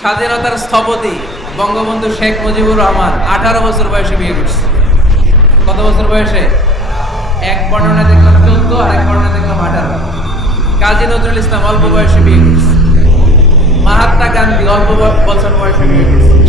স্বাধীনতার স্থপতি বঙ্গবন্ধু শেখ মুজিবুর রহমান 18 বছর বয়সে বিয়ে করছে। কত বছর বয়সে? এক বর্ণনা দেখলাম 14, আর এক বর্ণনা দেখলাম 18। কাজী নজরুল ইসলাম অল্প বয়সে বিয়ে করছে। মহাত্মা গান্ধী অল্প বছর বয়সে বিয়ে করছে।